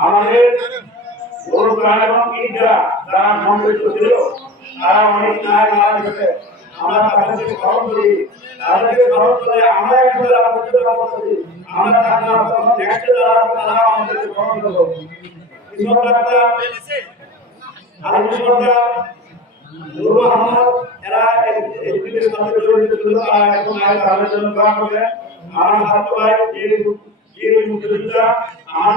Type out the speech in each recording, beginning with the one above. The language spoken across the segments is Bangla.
আমাদের গরু প্রাণ এবং ঈদরা যারা সম্পৃক্ত ছিল, তারা অনেক নাই মারা গেছে আমরা তাদেরকে স্মরণ করি। তাদেরকে স্মরণ করে আমরা একটু যারা তারা এরা বিদেশ সাথে জড়িত ছিল আর এখন আয় তাদের আমার ছাত্র ভাই বীর বীর আমার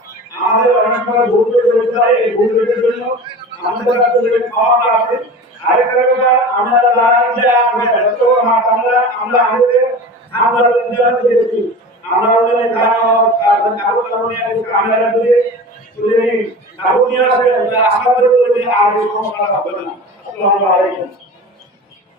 আমাদের অনেক সময় ভুল করতে হয় এই ভুল জন্য আমাদের কাছে যে খাওয়া আছে আরেকটা ব্যাপার আমরা যারা যে আমরা আমরা আমাদের আমরা ইন্ডিয়াতে দেখেছি আমরা ওখানে কাগজ কাগজ আমরা যদি যদি কাগজ নিয়ে আসে আমাদের আর সমস্যা হবে না। আসসালামু আলাইকুম।